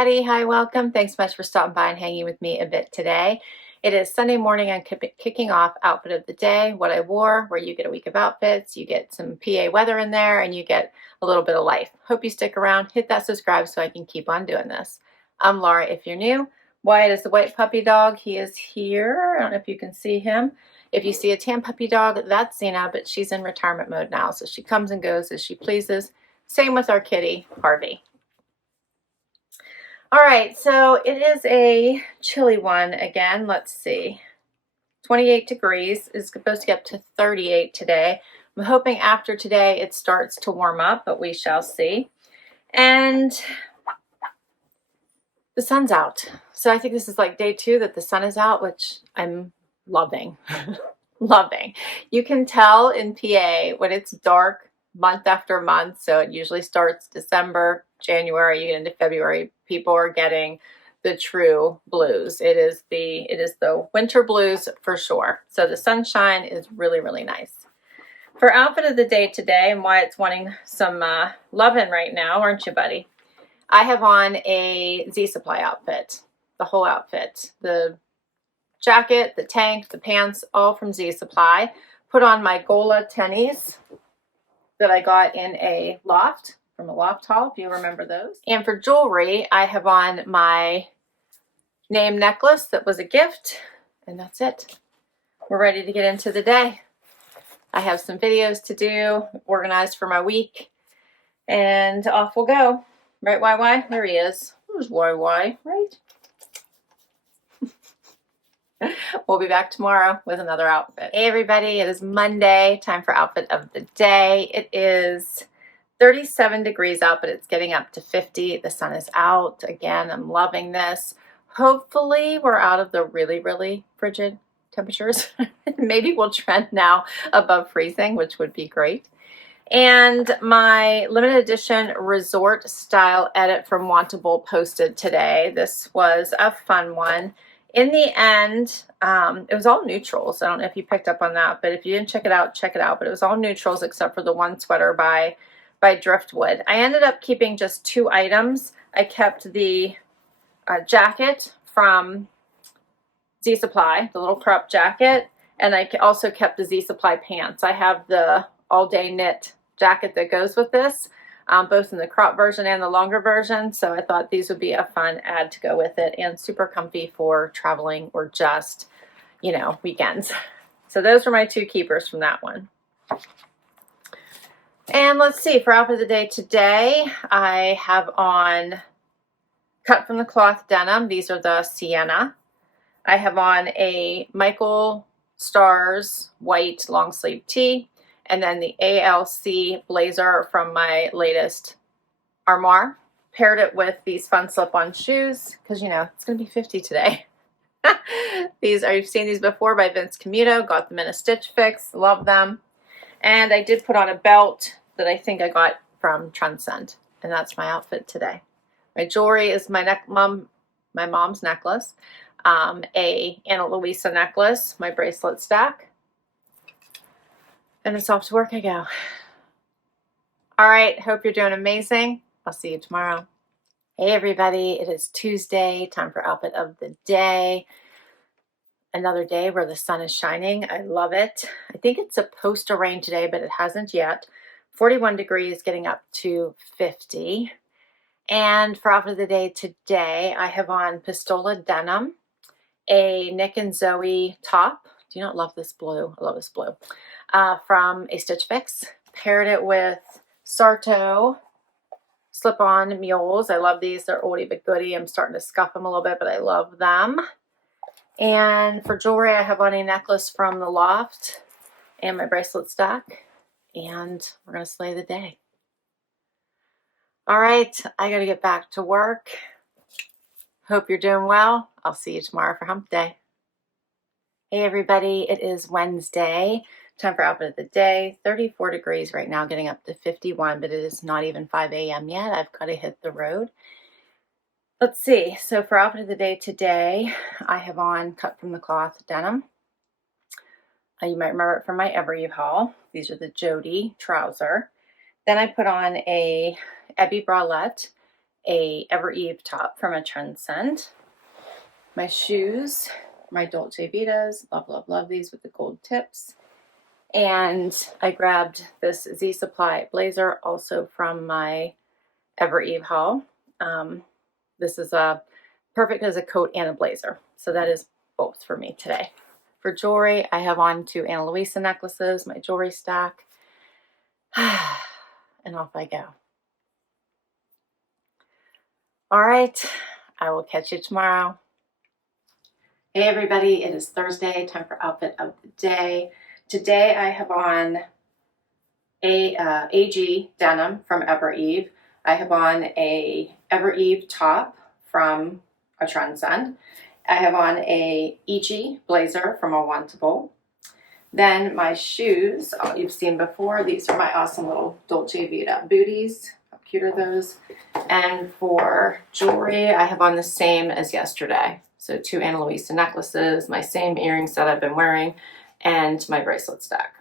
everybody. Hi, welcome. Thanks so much for stopping by and hanging with me a bit today. It is Sunday morning. I'm kicking off outfit of the day, what I wore, where you get a week of outfits, you get some PA weather in there, and you get a little bit of life. Hope you stick around. Hit that subscribe so I can keep on doing this. I'm Laura if you're new. Wyatt is the white puppy dog. He is here. I don't know if you can see him. If you see a tan puppy dog, that's Zena, but she's in retirement mode now, so she comes and goes as she pleases. Same with our kitty, Harvey. All right, so it is a chilly one again. Let's see. 28 degrees is supposed to get up to 38 today. I'm hoping after today it starts to warm up, but we shall see. And the sun's out. So I think this is like day 2 that the sun is out, which I'm loving. Loving. You can tell in PA when it's dark month after month. So it usually starts December, January, you get into February, people are getting the true blues. It is the winter blues for sure. So the sunshine is really, really nice. For outfit of the day today, and Wyatt's wanting some loving right now, aren't you, buddy? I have on a Z Supply outfit, the whole outfit. The jacket, the tank, the pants, all from Z Supply. Put on my Gola tennies that I got in a loft, from a loft haul, if you remember those. And for jewelry, I have on my name necklace that was a gift, and that's it. We're ready to get into the day. I have some videos to do, organized for my week, and off we'll go. Right, YY? There he is. There's YY, right? We'll be back tomorrow with another outfit. Hey everybody, it is Monday, time for outfit of the day. It is 37 degrees out, but it's getting up to 50. The sun is out. Again, I'm loving this. Hopefully we're out of the really, really frigid temperatures. Maybe we'll trend now above freezing, which would be great. And my limited edition resort style edit from Wantable posted today. This was a fun one. In the end, it was all neutrals. I don't know if you picked up on that, but if you didn't check it out, check it out. But it was all neutrals except for the one sweater by Driftwood. I ended up keeping just 2 items. I kept the jacket from Z Supply, the little crop jacket, and I also kept the Z Supply pants. I have the all-day knit jacket that goes with this, both in the crop version and the longer version, so I thought these would be a fun add to go with it and super comfy for traveling or just, you know, weekends. So those were my 2 keepers from that one. And let's see, for outfit of the day today, I have on cut from the cloth denim. These are the Sienna. I have on a Michael Stars white long sleeve tee, and then the ALC blazer from my latest Armoire. Paired it with these fun slip-on shoes, because, you know, it's going to be 50 today. You've seen these before by Vince Camuto. Got them in a Stitch Fix. Love them. And I did put on a belt that I think I got from Trendsend. And that's my outfit today. My jewelry is my mom's necklace. A Ana Luisa necklace. My bracelet stack. And it's off to work I go. All right. Hope you're doing amazing. I'll see you tomorrow. Hey everybody. It is Tuesday. Time for outfit of the day. Another day where the sun is shining. I love it. I think it's supposed to rain today, but it hasn't yet. 41 degrees, getting up to 50. And for outfit of the day today, I have on Pistola denim, a Nic Zoe top. Do you not love this blue? I love this blue. From a Stitch Fix. Paired it with Sarto slip-on mules. I love these. They're oldie but goodie. I'm starting to scuff them a little bit, but I love them. And for jewelry, I have on a necklace from the loft and my bracelet stack. And we're going to slay the day. All right, I got to get back to work. Hope you're doing well. I'll see you tomorrow for hump day. Hey everybody, it is Wednesday. Time for outfit of the day. 34 degrees right now, getting up to 51, but it is not even 5 a.m. yet. I've got to hit the road. Let's see. So for outfit of the day today, I have on cut from the cloth denim. You might remember it from my Evereve haul. These are the Jody trouser. Then I put on a Ebby bralette a Evereve top from a Trendsend. My shoes, my Dolce Vitas, love these with the gold tips. And I grabbed this Z Supply blazer also from my Evereve haul. This is perfect as a coat and a blazer. So that is both for me today. For jewelry, I have on 2 Ana Luisa necklaces, my jewelry stack. And off I go. All right, I will catch you tomorrow. Hey everybody, it is Thursday, time for outfit of the day. Today I have on a AG denim from Evereve. I have on a Evereve top from a Trendsend. I have on a ICHI blazer from a Wantable. Then my shoes, you've seen before, these are my awesome little Dolce Vita booties. How cute are those? And for jewelry, I have on the same as yesterday. So 2 Ana Luisa necklaces, my same earrings that I've been wearing, and my bracelet stack.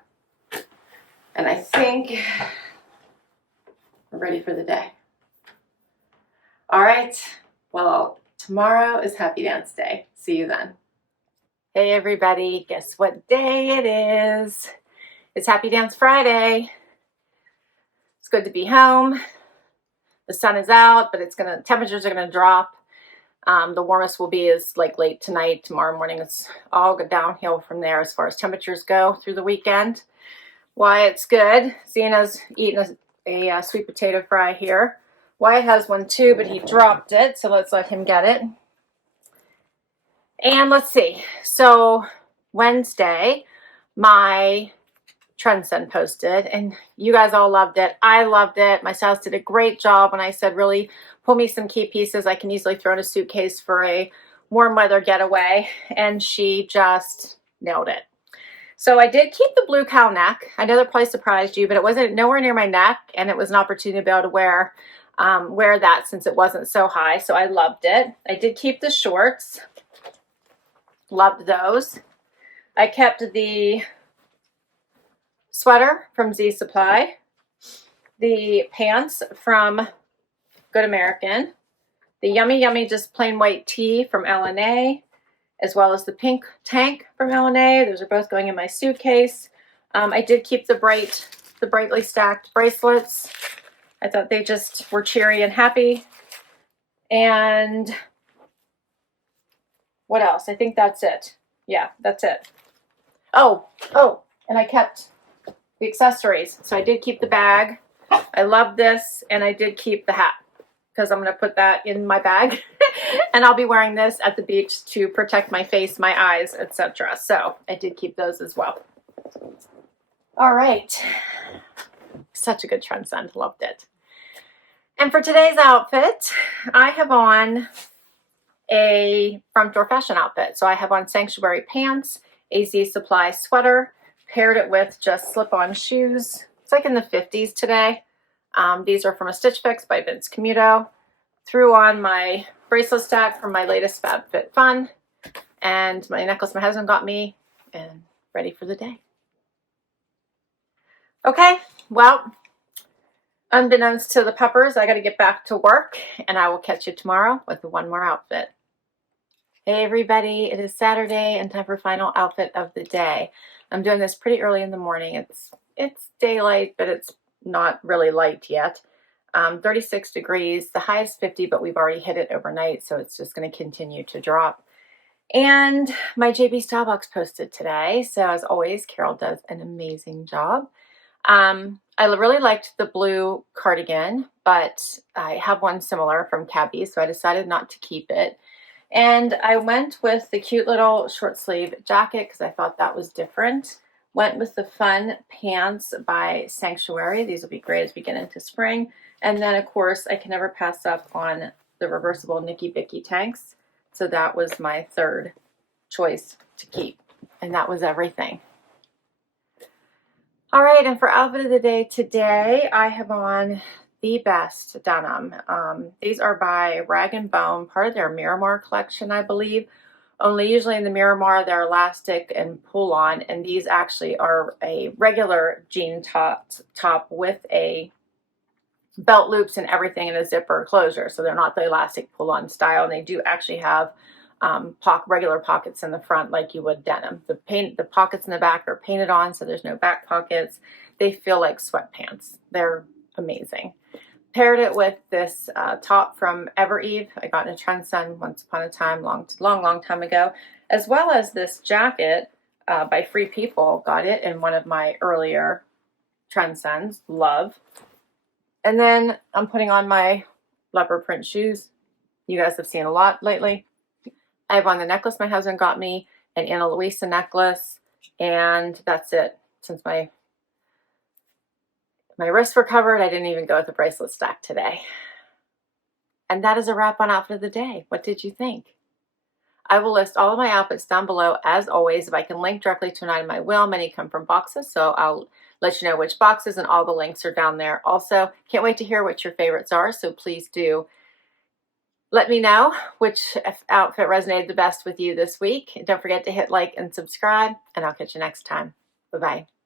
And I think we're ready for the day. All right, well, tomorrow is Happy Dance Day. See you then. Hey everybody, guess what day it is? It's Happy Dance Friday. It's good to be home. The sun is out, but temperatures are gonna drop. The warmest will be is like late tonight. Tomorrow morning it's all go downhill from there as far as temperatures go through the weekend. Wyatt's good. Zena's eating a sweet potato fry here. Wyatt has one too, but he dropped it, so let's let him get it. And let's see. So Wednesday, my Trendsend posted, and you guys all loved it. I loved it. My stylist did a great job when I said, really pull me some key pieces I can easily throw in a suitcase for a warm weather getaway, and she just nailed it. So I did keep the blue cow neck. I know that probably surprised you, but it wasn't nowhere near my neck, and it was an opportunity to be able to wear that since it wasn't so high, so I loved it. I did keep the shorts. Loved those. I kept the sweater from Z Supply, the pants from Good American, the Yummy just plain white tee from LNA, as well as the pink tank from LNA. Those are both going in my suitcase. I did keep the brightly stacked bracelets. I thought they just were cheery and happy. And what else? I think that's it. Yeah, that's it. Oh, and I kept the accessories. So I did keep the bag. I love this, and I did keep the hat because I'm going to put that in my bag. And I'll be wearing this at the beach to protect my face, my eyes, etc. So I did keep those as well. All right. Such a good Trendsend. Loved it. And for today's outfit, I have on a front door fashion outfit. So I have on Sanctuary pants, a Z Supply sweater, paired it with just slip-on shoes. It's like in the 50s today. These are from a Stitch Fix by Vince Camuto. Threw on my bracelet stack from my latest FabFitFun, and my necklace my husband got me, and ready for the day. Okay, well, unbeknownst to the puppers, I got to get back to work, and I will catch you tomorrow with one more outfit. Hey everybody, it is Saturday and time for final outfit of the day. I'm doing this pretty early in the morning. It's daylight, but it's not really light yet. 36 degrees, the high is 50, but we've already hit it overnight, so it's just going to continue to drop. And my JB Style Box posted today, so as always, Carol does an amazing job. I really liked the blue cardigan, but I have one similar from CABI, so I decided not to keep it. And I went with the cute little short sleeve jacket because I thought that was different. Went with the fun pants by Sanctuary. These will be great as we get into spring. And then, of course, I can never pass up on the reversible Nicky Bicky tanks. So that was my third choice to keep. And that was everything. All right, and for outfit of the day today, I have on the best denim. These are by Rag & Bone, part of their Miramar collection, I believe. Only usually in the Miramar, they're elastic and pull-on, and these actually are a regular jean top with a belt loops and everything in a zipper closure, so they're not the elastic pull-on style, and they do actually have regular pockets in the front like you would denim. The pockets in the back are painted on, so there's no back pockets. They feel like sweatpants. They're amazing. Paired it with this top from Evereve. I got in a Trendsend once upon a time, long time ago, as well as this jacket by Free People. Got it in one of my earlier Trendsends. Love. And then I'm putting on my leopard print shoes. You guys have seen a lot lately. I have on the necklace my husband got me, an Ana Luisa necklace, and that's it. Since my wrists were covered, I didn't even go with the bracelet stack today. And that is a wrap on outfit of the day. What did you think? I will list all of my outfits down below. As always, if I can link directly to an item, I will. Many come from boxes, so I'll let you know which boxes, and all the links are down there. Also, can't wait to hear what your favorites are, so please do let me know which outfit resonated the best with you this week. Don't forget to hit like and subscribe, and I'll catch you next time. Bye-bye.